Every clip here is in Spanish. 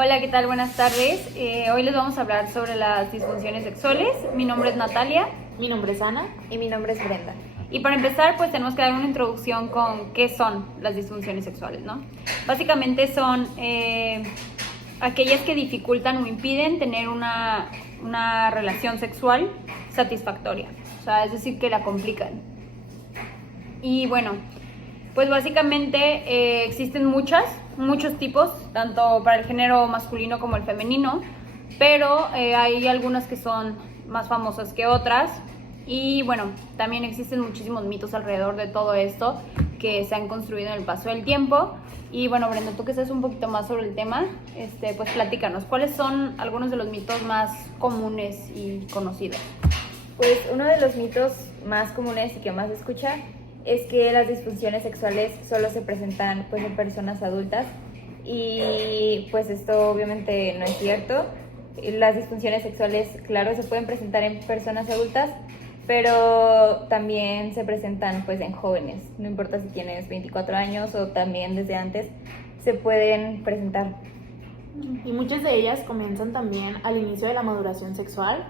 Hola, ¿qué tal? Buenas tardes. Hoy les vamos a hablar sobre las disfunciones sexuales. Mi nombre es Natalia. Mi nombre es Ana. Y mi nombre es Brenda. Y para empezar, pues tenemos que dar una introducción con qué son las disfunciones sexuales, ¿no? Básicamente son aquellas que dificultan o impiden tener una relación sexual satisfactoria. O sea, es decir, que la complican. Y bueno, pues básicamente existen muchos tipos, tanto para el género masculino como el femenino, pero hay algunas que son más famosas que otras. Y bueno, también existen muchísimos mitos alrededor de todo esto que se han construido en el paso del tiempo. Y bueno, Brenda, tú que sabes un poquito más sobre el tema, pues platícanos, ¿cuáles son algunos de los mitos más comunes y conocidos? Pues uno de los mitos más comunes y que más se escucha es que las disfunciones sexuales solo se presentan pues en personas adultas, y pues esto obviamente no es cierto. Las disfunciones sexuales, claro, se pueden presentar en personas adultas, pero también se presentan pues en jóvenes, no importa si tienes 24 años o también desde antes se pueden presentar. Y muchas de ellas comienzan también al inicio de la maduración sexual,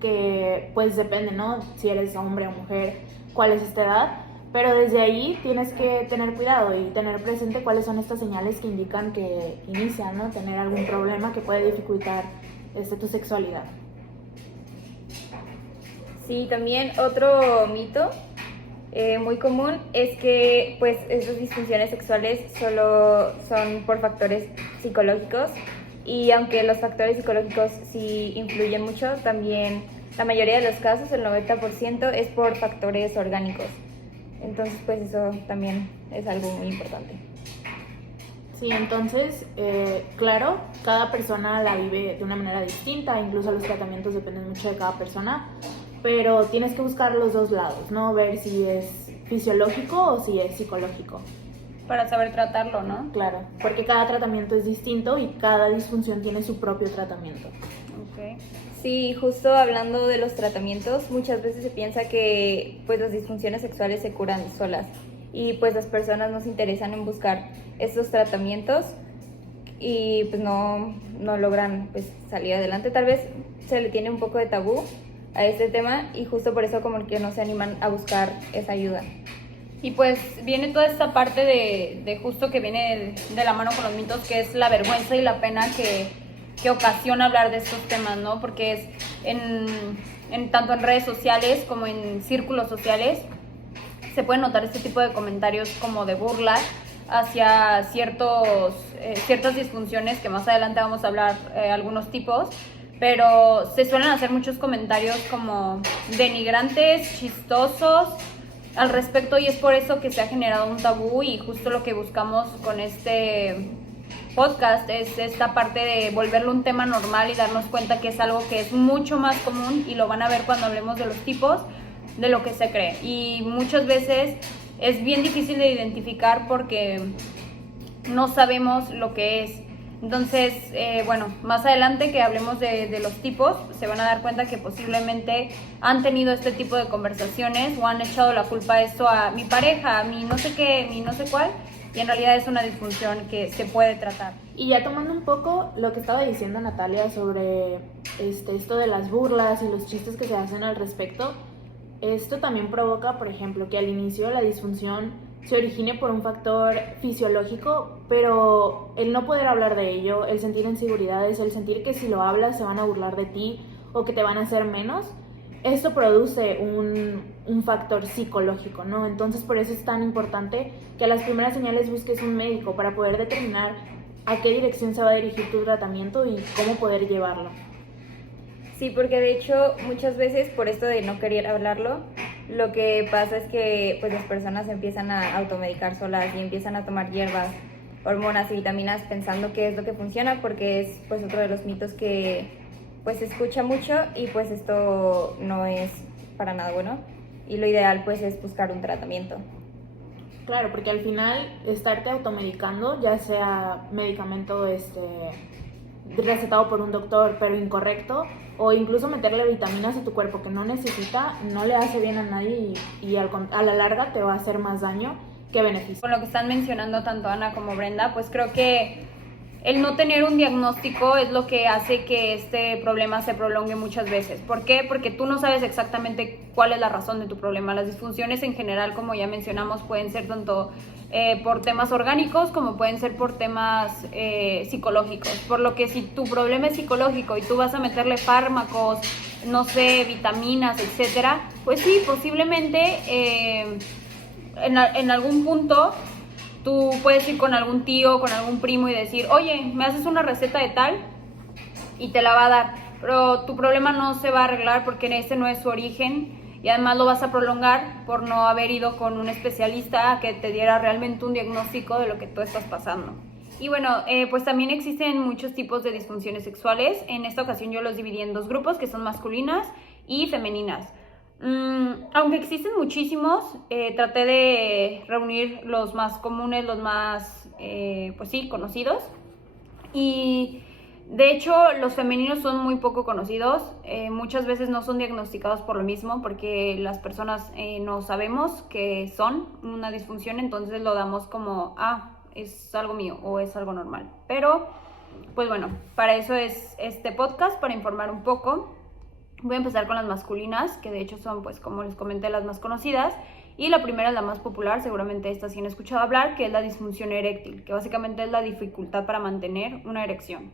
que pues depende, ¿no? Si eres hombre o mujer, cuál es esta edad, pero desde ahí tienes que tener cuidado y tener presente cuáles son estas señales que indican que inician, ¿no? Tener algún problema que puede dificultar tu sexualidad. Sí, también otro mito muy común es que pues estas disfunciones sexuales solo son por factores psicológicos, y aunque los factores psicológicos sí influyen mucho, también la mayoría de los casos, el 90%, es por factores orgánicos. Entonces pues eso también es algo muy importante. Sí, entonces, claro, cada persona la vive de una manera distinta, incluso los tratamientos dependen mucho de cada persona, pero tienes que buscar los dos lados, ¿no? Ver si es fisiológico o si es psicológico. Para saber tratarlo, ¿no? Claro, porque cada tratamiento es distinto y cada disfunción tiene su propio tratamiento. Okay. Sí, justo hablando de los tratamientos, muchas veces se piensa que pues las disfunciones sexuales se curan solas, y pues las personas no se interesan en buscar estos tratamientos y pues no logran pues salir adelante. Tal vez se le tiene un poco de tabú a este tema, y justo por eso como que no se animan a buscar esa ayuda. Y pues viene toda esta parte de justo que viene de la mano con los mitos, que es la vergüenza y la pena que ocasiona hablar de estos temas, ¿no? Porque es tanto en redes sociales como en círculos sociales se pueden notar este tipo de comentarios como de burla hacia ciertas disfunciones, que más adelante vamos a hablar algunos tipos, pero se suelen hacer muchos comentarios como denigrantes, chistosos al respecto, y es por eso que se ha generado un tabú. Y justo lo que buscamos con este podcast es esta parte de volverlo un tema normal y darnos cuenta que es algo que es mucho más común, y lo van a ver cuando hablemos de los tipos, de lo que se cree. Y muchas veces es bien difícil de identificar porque no sabemos lo que es. Entonces, bueno, más adelante que hablemos de los tipos, se van a dar cuenta que posiblemente han tenido este tipo de conversaciones o han echado la culpa a esto a mi pareja, a mi no sé qué, mi no sé cuál, y en realidad es una disfunción que se puede tratar. Y ya tomando un poco lo que estaba diciendo Natalia sobre esto de las burlas y los chistes que se hacen al respecto, esto también provoca, por ejemplo, que al inicio la disfunción se origine por un factor fisiológico, pero el no poder hablar de ello, el sentir inseguridades, el sentir que si lo hablas se van a burlar de ti o que te van a hacer menos, esto produce un factor psicológico, ¿no? Entonces por eso es tan importante que a las primeras señales busques un médico para poder determinar a qué dirección se va a dirigir tu tratamiento y cómo poder llevarlo. Sí, porque de hecho muchas veces por esto de no querer hablarlo, lo que pasa es que pues las personas empiezan a automedicar solas y empiezan a tomar hierbas, hormonas y vitaminas pensando que es lo que funciona, porque es pues otro de los mitos que pues se escucha mucho, y pues esto no es para nada bueno, y lo ideal pues es buscar un tratamiento. Claro, porque al final estarte automedicando, ya sea medicamento recetado por un doctor pero incorrecto, o incluso meterle vitaminas a tu cuerpo que no necesita, no le hace bien a nadie y a la larga te va a hacer más daño que beneficio. Con lo que están mencionando tanto Ana como Brenda, pues creo que el no tener un diagnóstico es lo que hace que este problema se prolongue muchas veces. ¿Por qué? Porque tú no sabes exactamente cuál es la razón de tu problema. Las disfunciones en general, como ya mencionamos, pueden ser tanto por temas orgánicos como pueden ser por temas psicológicos. Por lo que si tu problema es psicológico y tú vas a meterle fármacos, no sé, vitaminas, etcétera, pues sí, posiblemente en algún punto tú puedes ir con algún tío, con algún primo y decir, oye, ¿me haces una receta de tal? Y te la va a dar. Pero tu problema no se va a arreglar porque ese no es su origen y además lo vas a prolongar por no haber ido con un especialista a que te diera realmente un diagnóstico de lo que tú estás pasando. Y bueno, pues también existen muchos tipos de disfunciones sexuales. En esta ocasión yo los dividí en 2 grupos, que son masculinas y femeninas. Aunque existen muchísimos, traté de reunir los más comunes, los más, pues sí, conocidos. Y de hecho, los femeninos son muy poco conocidos. Muchas veces no son diagnosticados por lo mismo, porque las personas no sabemos que son una disfunción, entonces lo damos como, es algo mío o es algo normal. Pero, pues bueno, para eso es este podcast, para informar un poco. Voy a empezar con las masculinas, que de hecho son, pues como les comenté, las más conocidas. Y la primera es la más popular, seguramente esta sí han escuchado hablar, que es la disfunción eréctil, que básicamente es la dificultad para mantener una erección.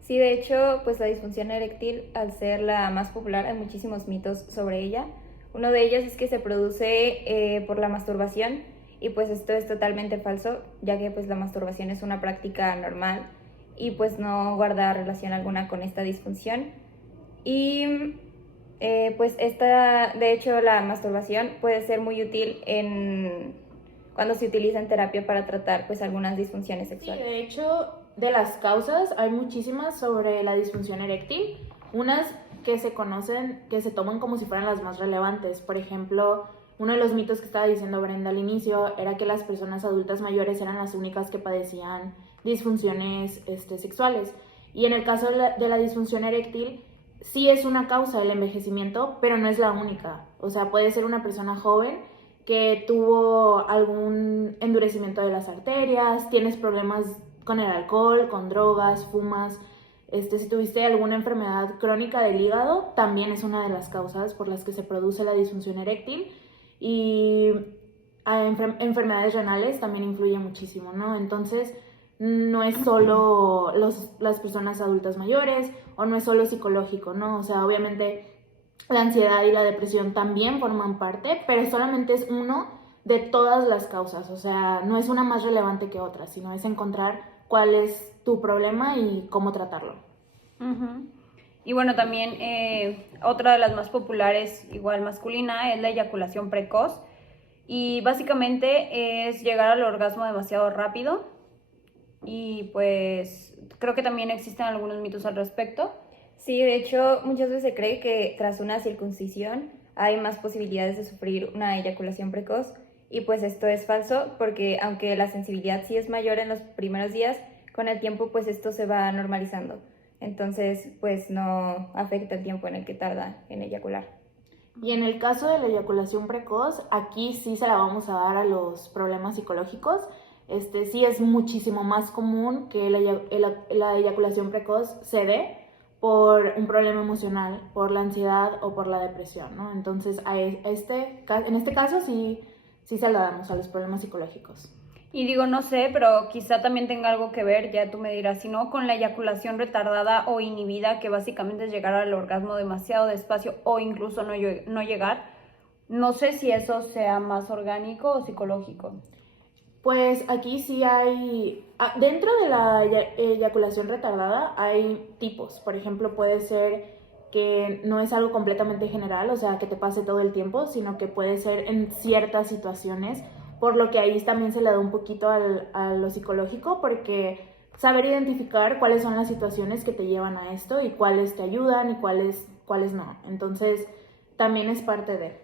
Sí, de hecho, pues la disfunción eréctil, al ser la más popular, hay muchísimos mitos sobre ella. Uno de ellos es que se produce por la masturbación, y pues esto es totalmente falso, ya que pues la masturbación es una práctica normal y pues no guarda relación alguna con esta disfunción. Y pues de hecho la masturbación puede ser muy útil cuando se utiliza en terapia para tratar pues algunas disfunciones sexuales. Sí, de hecho, de las causas hay muchísimas sobre la disfunción eréctil. Unas que se conocen, que se toman como si fueran las más relevantes. Por ejemplo, uno de los mitos que estaba diciendo Brenda al inicio era que las personas adultas mayores eran las únicas que padecían disfunciones sexuales. Y en el caso de la disfunción eréctil, sí es una causa del envejecimiento, pero no es la única. O sea, puede ser una persona joven que tuvo algún endurecimiento de las arterias, tienes problemas con el alcohol, con drogas, fumas. Si tuviste alguna enfermedad crónica del hígado, también es una de las causas por las que se produce la disfunción eréctil. Y enfermedades renales también influye muchísimo, ¿no? Entonces, no es solo las personas adultas mayores o no es solo psicológico, ¿no? O sea, obviamente la ansiedad y la depresión también forman parte, pero solamente es uno de todas las causas. O sea, no es una más relevante que otra, sino es encontrar cuál es tu problema y cómo tratarlo. Uh-huh. Y bueno, también otra de las más populares, igual masculina, es la eyaculación precoz. Y básicamente es llegar al orgasmo demasiado rápido. Y pues creo que también existen algunos mitos al respecto. Sí, de hecho, muchas veces se cree que tras una circuncisión hay más posibilidades de sufrir una eyaculación precoz, y pues esto es falso, porque aunque la sensibilidad sí es mayor en los primeros días, con el tiempo pues esto se va normalizando. Entonces pues no afecta el tiempo en el que tarda en eyacular. Y en el caso de la eyaculación precoz, aquí sí se la vamos a dar a los problemas psicológicos. Sí es muchísimo más común que la eyaculación precoz se dé por un problema emocional, por la ansiedad o por la depresión, ¿no? Entonces, en este caso sí se la damos a los problemas psicológicos. Y digo, no sé, pero quizá también tenga algo que ver, ya tú me dirás, si no, con la eyaculación retardada o inhibida, que básicamente es llegar al orgasmo demasiado despacio o incluso no llegar. No sé si eso sea más orgánico o psicológico. Pues aquí sí hay, dentro de la eyaculación retardada hay tipos. Por ejemplo, puede ser que no es algo completamente general, o sea, que te pase todo el tiempo, sino que puede ser en ciertas situaciones, por lo que ahí también se le da un poquito a lo psicológico, porque saber identificar cuáles son las situaciones que te llevan a esto y cuáles te ayudan y cuáles no. Entonces, también es parte de.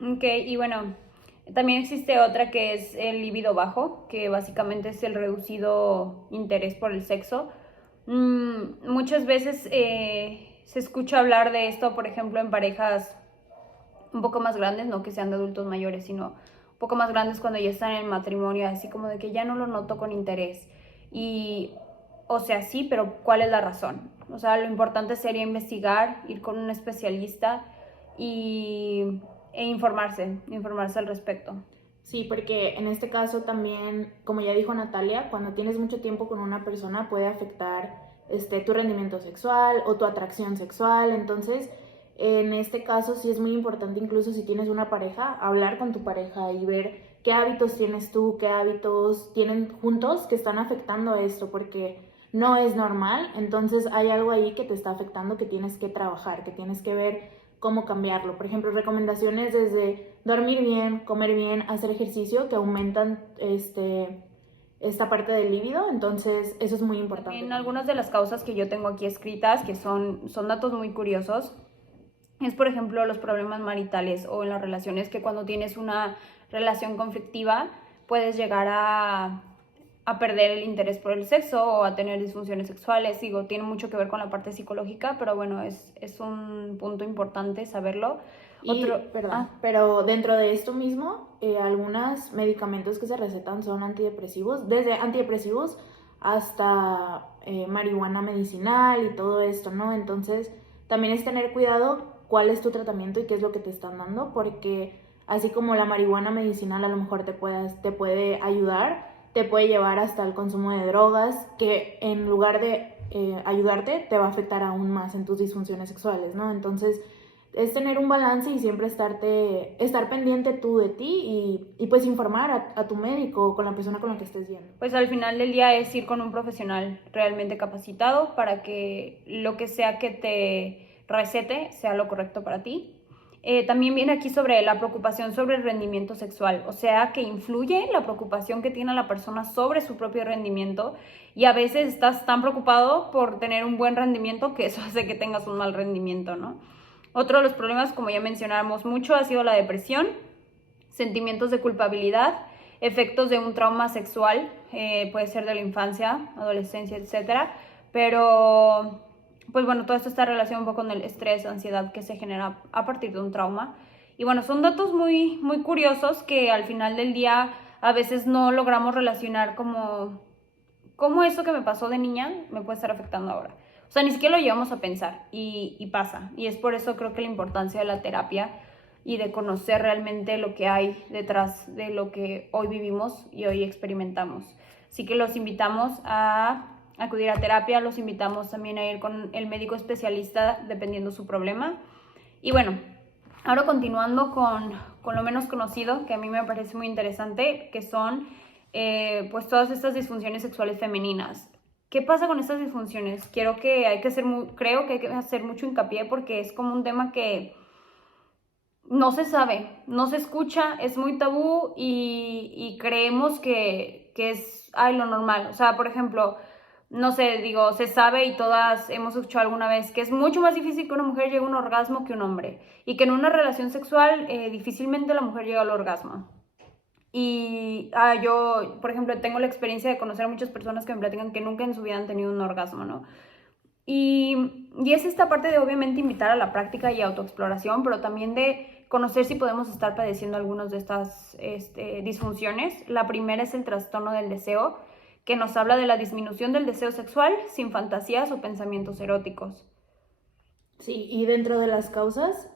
Ok, y bueno, también existe otra que es el libido bajo, que básicamente es el reducido interés por el sexo. Muchas veces se escucha hablar de esto, por ejemplo, en parejas un poco más grandes, no que sean de adultos mayores, sino un poco más grandes cuando ya están en el matrimonio, así como de que ya no lo noto con interés. Y o sea, sí, pero ¿cuál es la razón? O sea, lo importante sería investigar, ir con un especialista e informarse al respecto. Sí, porque en este caso también, como ya dijo Natalia, cuando tienes mucho tiempo con una persona puede afectar tu rendimiento sexual o tu atracción sexual. Entonces, en este caso sí es muy importante, incluso si tienes una pareja, hablar con tu pareja y ver qué hábitos tienes tú, qué hábitos tienen juntos que están afectando esto, porque no es normal. Entonces hay algo ahí que te está afectando, que tienes que trabajar, que tienes que ver cómo cambiarlo. Por ejemplo, recomendaciones desde dormir bien, comer bien, hacer ejercicio, que aumentan esta parte del líbido. Entonces eso es muy importante. También algunas de las causas que yo tengo aquí escritas, que son datos muy curiosos, es por ejemplo los problemas maritales o en las relaciones, que cuando tienes una relación conflictiva puedes llegar a perder el interés por el sexo o a tener disfunciones sexuales. Digo, tiene mucho que ver con la parte psicológica, pero bueno, es un punto importante saberlo. Pero dentro de esto mismo, algunos medicamentos que se recetan son antidepresivos, desde antidepresivos hasta marihuana medicinal y todo esto, ¿no? Entonces, también es tener cuidado cuál es tu tratamiento y qué es lo que te están dando, porque así como la marihuana medicinal a lo mejor te puede ayudar, te puede llevar hasta el consumo de drogas, que en lugar de ayudarte, te va a afectar aún más en tus disfunciones sexuales, ¿no? Entonces, es tener un balance y siempre estar pendiente tú de ti y pues informar a tu médico o con la persona con la que estés yendo. Pues al final del día es ir con un profesional realmente capacitado para que lo que sea que te recete sea lo correcto para ti. También viene aquí sobre la preocupación sobre el rendimiento sexual, o sea que influye la preocupación que tiene la persona sobre su propio rendimiento, y a veces estás tan preocupado por tener un buen rendimiento que eso hace que tengas un mal rendimiento, ¿no? Otro de los problemas, como ya mencionamos mucho, ha sido la depresión, sentimientos de culpabilidad, efectos de un trauma sexual, puede ser de la infancia, adolescencia, etcétera, pero pues bueno, todo esto está relacionado con el estrés, ansiedad que se genera a partir de un trauma. Y bueno, son datos muy, muy curiosos que al final del día a veces no logramos relacionar como eso que me pasó de niña me puede estar afectando ahora. O sea, ni siquiera lo llevamos a pensar y pasa. Y es por eso creo que la importancia de la terapia y de conocer realmente lo que hay detrás de lo que hoy vivimos y hoy experimentamos. Así que los invitamos a acudir a terapia, los invitamos también a ir con el médico especialista dependiendo su problema. Y bueno, ahora continuando con lo menos conocido, que a mí me parece muy interesante, que son pues todas estas disfunciones sexuales femeninas. ¿Qué pasa con estas disfunciones? Creo que hay que hacer mucho hincapié, porque es como un tema que no se sabe, no se escucha, es muy tabú y creemos que es lo normal. O sea, por ejemplo, no sé, digo, se sabe y todas hemos escuchado alguna vez que es mucho más difícil que una mujer llegue a un orgasmo que un hombre, y que en una relación sexual difícilmente la mujer llega al orgasmo. Y yo, por ejemplo, tengo la experiencia de conocer a muchas personas que me platican que nunca en su vida han tenido un orgasmo, ¿no? Y es esta parte de obviamente invitar a la práctica y autoexploración, pero también de conocer si podemos estar padeciendo algunas de estas disfunciones. La primera es el trastorno del deseo, que nos habla de la disminución del deseo sexual sin fantasías o pensamientos eróticos. Sí, y dentro de las causas,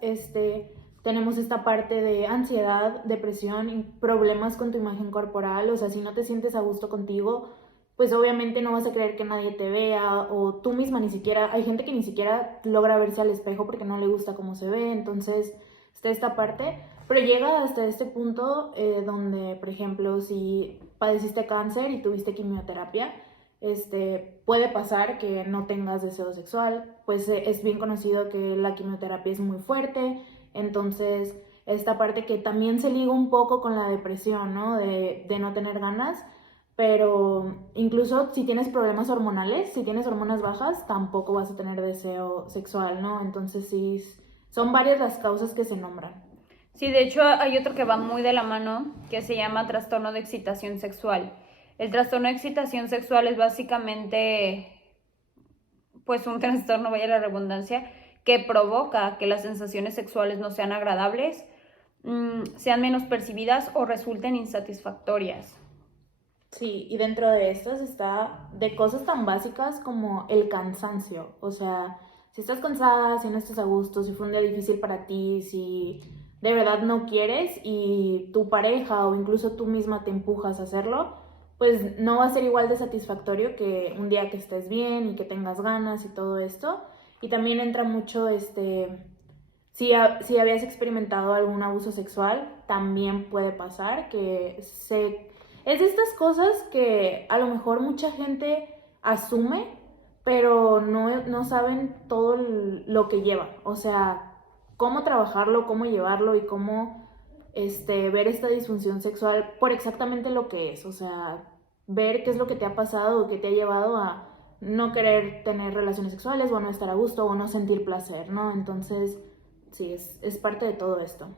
tenemos esta parte de ansiedad, depresión y problemas con tu imagen corporal. O sea, si no te sientes a gusto contigo, pues obviamente no vas a querer que nadie te vea, o tú misma ni siquiera, hay gente que ni siquiera logra verse al espejo porque no le gusta cómo se ve. Entonces está esta parte, pero llega hasta este punto donde, por ejemplo, si padeciste cáncer y tuviste quimioterapia, puede pasar que no tengas deseo sexual. Pues es bien conocido que la quimioterapia es muy fuerte. Entonces esta parte que también se liga un poco con la depresión, ¿no? De no tener ganas. Pero incluso si tienes problemas hormonales, si tienes hormonas bajas, tampoco vas a tener deseo sexual, ¿no? Entonces sí, son varias las causas que se nombran. Sí, de hecho hay otro que va muy de la mano, que se llama trastorno de excitación sexual. El trastorno de excitación sexual es básicamente pues un trastorno, vaya la redundancia, que provoca que las sensaciones sexuales no sean agradables, sean menos percibidas o resulten insatisfactorias. Sí, y dentro de estas está de cosas tan básicas como el cansancio. O sea, si estás cansada, si no estás a gusto, si fue un día difícil para ti, si de verdad no quieres y tu pareja o incluso tú misma te empujas a hacerlo, pues no va a ser igual de satisfactorio que un día que estés bien y que tengas ganas y todo esto. Y también entra mucho si habías experimentado algún abuso sexual, también puede pasar es de estas cosas que a lo mejor mucha gente asume, pero no saben todo lo que lleva. O sea, cómo trabajarlo, cómo llevarlo y cómo ver esta disfunción sexual por exactamente lo que es. O sea, ver qué es lo que te ha pasado o qué te ha llevado a no querer tener relaciones sexuales o a no estar a gusto o no sentir placer, ¿no? Entonces, sí, es parte de todo esto.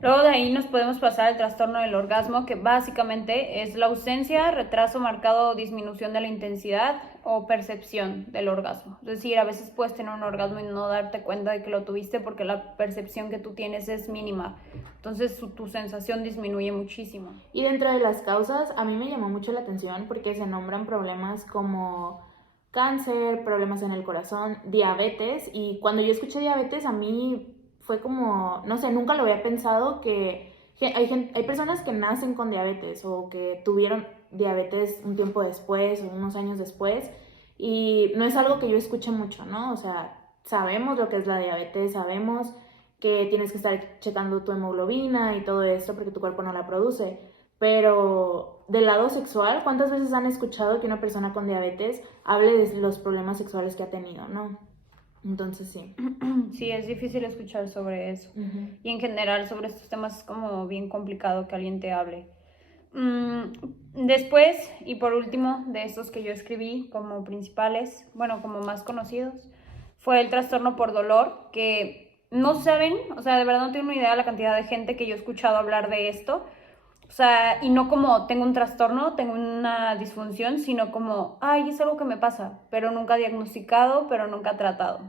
Luego de ahí nos podemos pasar al trastorno del orgasmo, que básicamente es la ausencia, retraso marcado o disminución de la intensidad o percepción del orgasmo. Es decir, a veces puedes tener un orgasmo y no darte cuenta de que lo tuviste porque la percepción que tú tienes es mínima. Entonces tu sensación disminuye muchísimo. Y dentro de las causas, a mí me llamó mucho la atención porque se nombran problemas como cáncer, problemas en el corazón, diabetes. Y cuando yo escuché diabetes, a mí fue como, no sé, nunca lo había pensado que hay personas que nacen con diabetes o que tuvieron diabetes un tiempo después o unos años después. Y no es algo que yo escuche mucho, ¿no? O sea, sabemos lo que es la diabetes, sabemos que tienes que estar checando tu hemoglobina y todo esto porque tu cuerpo no la produce. Pero del lado sexual, ¿cuántas veces han escuchado que una persona con diabetes hable de los problemas sexuales que ha tenido, no? Entonces sí. Sí, es difícil escuchar sobre eso. Uh-huh. Y en general sobre estos temas es como bien complicado que alguien te hable. Después, y por último, de estos que yo escribí como principales, bueno, como más conocidos, fue el trastorno por dolor, que no saben, o sea, de verdad no tienen una idea de la cantidad de gente que yo he escuchado hablar de esto. O sea, y no como tengo un trastorno, tengo una disfunción, sino como, ay, es algo que me pasa, pero nunca diagnosticado, pero nunca tratado.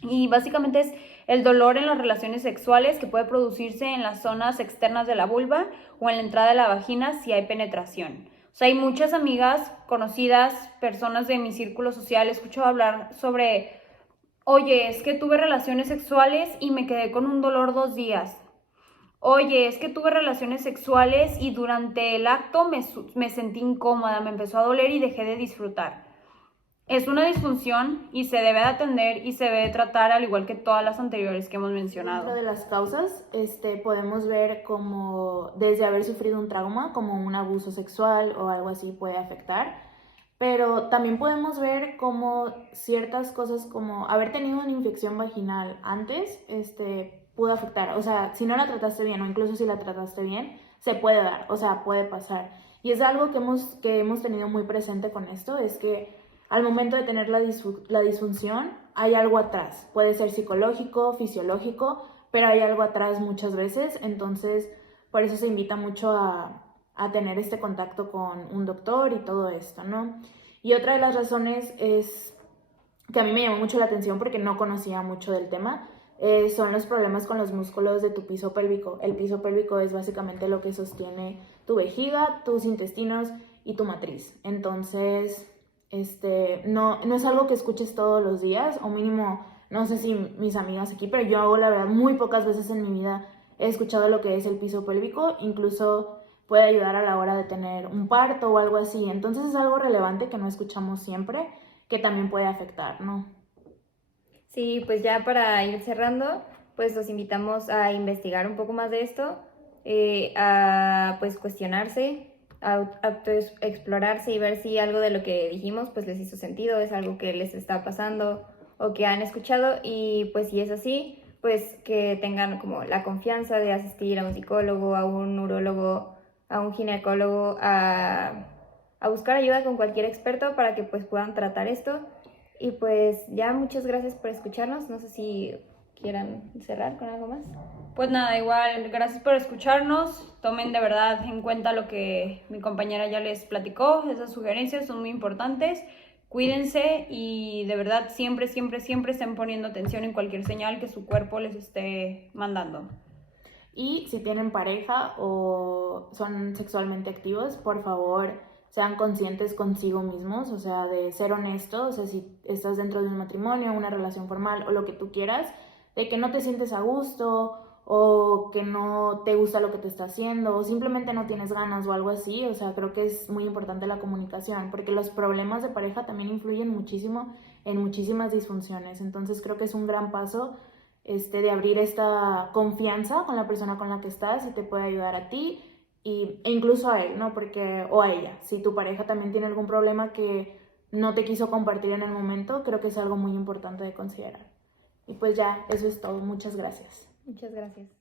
Y básicamente es el dolor en las relaciones sexuales que puede producirse en las zonas externas de la vulva o en la entrada de la vagina si hay penetración. O sea, hay muchas amigas, conocidas, personas de mi círculo social, he escuchado hablar sobre, oye, es que tuve relaciones sexuales y me quedé con un dolor 2 días. Oye, es que tuve relaciones sexuales y durante el acto me sentí incómoda, me empezó a doler y dejé de disfrutar. Es una disfunción y se debe de atender y se debe de tratar al igual que todas las anteriores que hemos mencionado. Dentro de las causas, podemos ver como desde haber sufrido un trauma, como un abuso sexual o algo así puede afectar, pero también podemos ver como ciertas cosas como haber tenido una infección vaginal antes, pudo afectar. O sea, si no la trataste bien o incluso si la trataste bien, se puede dar, o sea, puede pasar. Y es algo que hemos tenido muy presente con esto, es que al momento de tener la disfunción, hay algo atrás. Puede ser psicológico, fisiológico, pero hay algo atrás muchas veces. Entonces, por eso se invita mucho a tener este contacto con un doctor y todo esto, ¿no? Y otra de las razones es que a mí me llamó mucho la atención porque no conocía mucho del tema, son los problemas con los músculos de tu piso pélvico. El piso pélvico es básicamente lo que sostiene tu vejiga, tus intestinos y tu matriz. Entonces, no es algo que escuches todos los días, o mínimo, no sé si mis amigas aquí, pero yo la verdad muy pocas veces en mi vida he escuchado lo que es el piso pélvico, incluso puede ayudar a la hora de tener un parto o algo así. Entonces es algo relevante que no escuchamos siempre, que también puede afectar, ¿no? Sí, pues ya para ir cerrando, pues los invitamos a investigar un poco más de esto, a pues cuestionarse, autoexplorarse y ver si algo de lo que dijimos pues les hizo sentido, es algo que les está pasando o que han escuchado, y pues si es así, pues que tengan como la confianza de asistir a un psicólogo, a un urólogo, a un ginecólogo, a buscar ayuda con cualquier experto para que pues puedan tratar esto. Y pues ya muchas gracias por escucharnos, no sé si quieran cerrar con algo más. Pues nada, igual, gracias por escucharnos. Tomen de verdad en cuenta lo que mi compañera ya les platicó. Esas sugerencias son muy importantes. Cuídense y de verdad siempre, siempre, siempre estén poniendo atención en cualquier señal que su cuerpo les esté mandando. Y si tienen pareja o son sexualmente activos, por favor, sean conscientes consigo mismos, o sea, de ser honestos, o sea, si estás dentro de un matrimonio, una relación formal o lo que tú quieras, de que no te sientes a gusto o que no te gusta lo que te está haciendo o simplemente no tienes ganas o algo así, o sea, creo que es muy importante la comunicación porque los problemas de pareja también influyen muchísimo en muchísimas disfunciones, entonces creo que es un gran paso de abrir esta confianza con la persona con la que estás y te puede ayudar a ti e incluso a él, ¿no? Porque, o a ella, si tu pareja también tiene algún problema que no te quiso compartir en el momento, creo que es algo muy importante de considerar. Y pues ya, eso es todo. Muchas gracias. Muchas gracias.